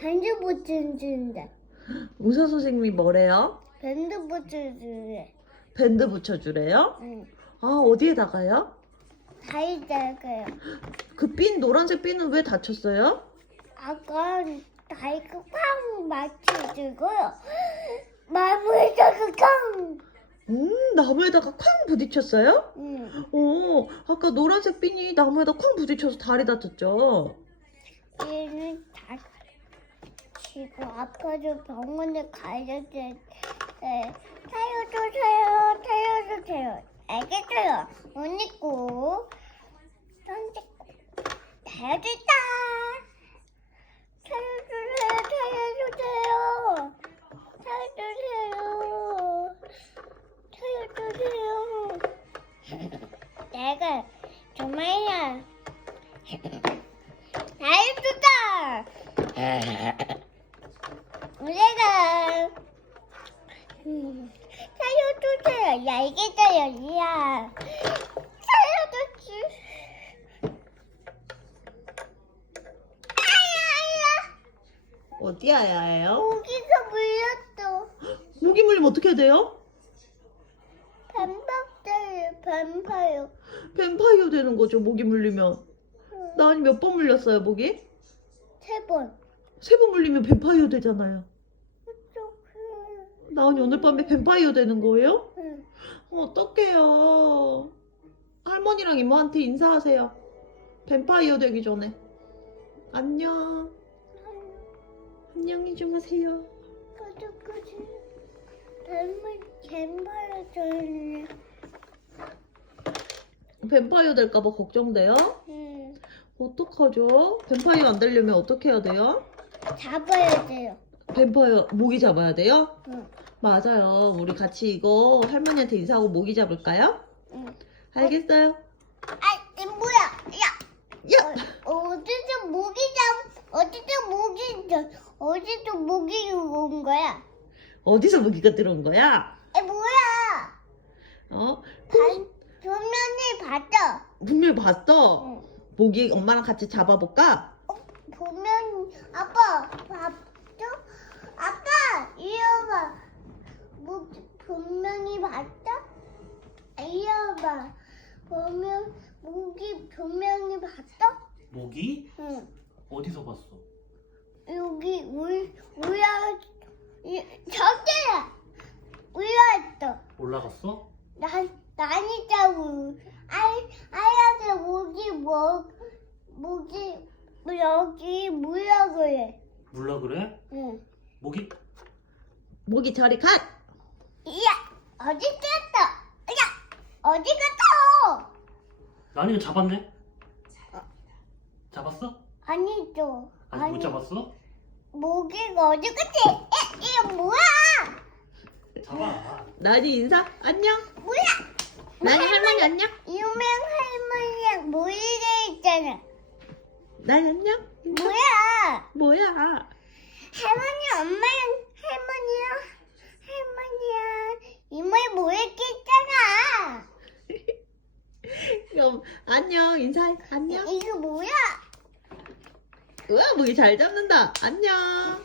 밴드 붙여주는데. 의사 선생님이 뭐래요? 밴드 붙여주래. 밴드 붙여주래요? 응. 아, 어디에다가요? 다이다가요. 그 핀, 노란색 핀은 왜 다쳤어요? 아까 다이가 꽝 맞춰주고요. 마무리다가 꽝. 음, 나무에다가 쾅 부딪혔어요? 응. 어, 아까 노란색 핀이 나무에다 쾅 부딪혀서 다리 다쳤죠? 얘는 다 지금 아까도 병원에 가야 돼. 네. 살려주세요. 살려주세요. 알겠어요. 옷 입고 손 씻고 살려주다. 살려주세요. 살려주세요. 살려주세요. 살려주세요. 내가 정말야. 살려주다. 우리가 음, 살려주세요. 야 이게잖아요. 야 살려주지. 아야야. 어디 아야예요? 고기가 물렸어. 모기 물리면 어떻게 해야 돼요? 뱀박자예요. 뱀파요. 뱀파이어 되는 거죠, 모기 물리면. 나은이 몇 번 물렸어요, 모기? 세 번. 세 번 물리면 뱀파이어 되잖아요. 나은이 오늘 밤에 뱀파이어 되는 거예요? 응. 어떡해요. 할머니랑 이모한테 인사하세요. 뱀파이어 되기 전에. 안녕. 안녕히 좀 하세요. 어떡하지? 뱀을 뱀파요 저는. 뱀파이어 될까봐 걱정돼요? 응. 어떡하죠? 뱀파이어 안 되려면 어떻게 해야 돼요? 잡아야 돼요. 뱀파이어 모기 잡아야 돼요? 응. 맞아요. 우리 같이 이거 할머니한테 인사하고 모기 잡을까요? 응. 알겠어요. 아, 이 뭐야? 야, 야! 어, 어디서 모기 잡? 어디서 모기 잡? 어디서 모기 온 거야? 어디서 모기가 들어온 거야? 에 뭐야? 어? 반 조면이 봤어. 분명히 봤어. 응. 모기 엄마랑 같이 잡아볼까? 보면 아빠 봤어? 아빠 이어봐. 모기 분명히 봤어? 이어봐. 보면 모기 분명히 봤어? 모기? 응. 어디서 봤어? 여기 울 울야 저기야 울렸어. 올라갔어? 난 난이자고 알 알아서 모기 뭐 모기 뭐 여기 뭐야 그래. 물라 그래? 응. 모기? 모기 저리 가! 이야 어디 갔어? 야 어디 갔어? 나니가 잡았네? 잡았어? 아니죠. 아직 못 잡았어? 모기가 어디 갔지? 에 이거 뭐야? 잡아. 나니 인사? 안녕. 뭐야? 나니 할머니 안녕. 유명 할머니랑 모이게 있잖아. 나니 안녕. 인사. 뭐야? 뭐야? 할머니 엄마랑 할머니랑 이모에 모였겠잖아. 그럼 안녕 인사해. 안녕. 이거 뭐야? 우와 모기 잘 잡는다. 안녕.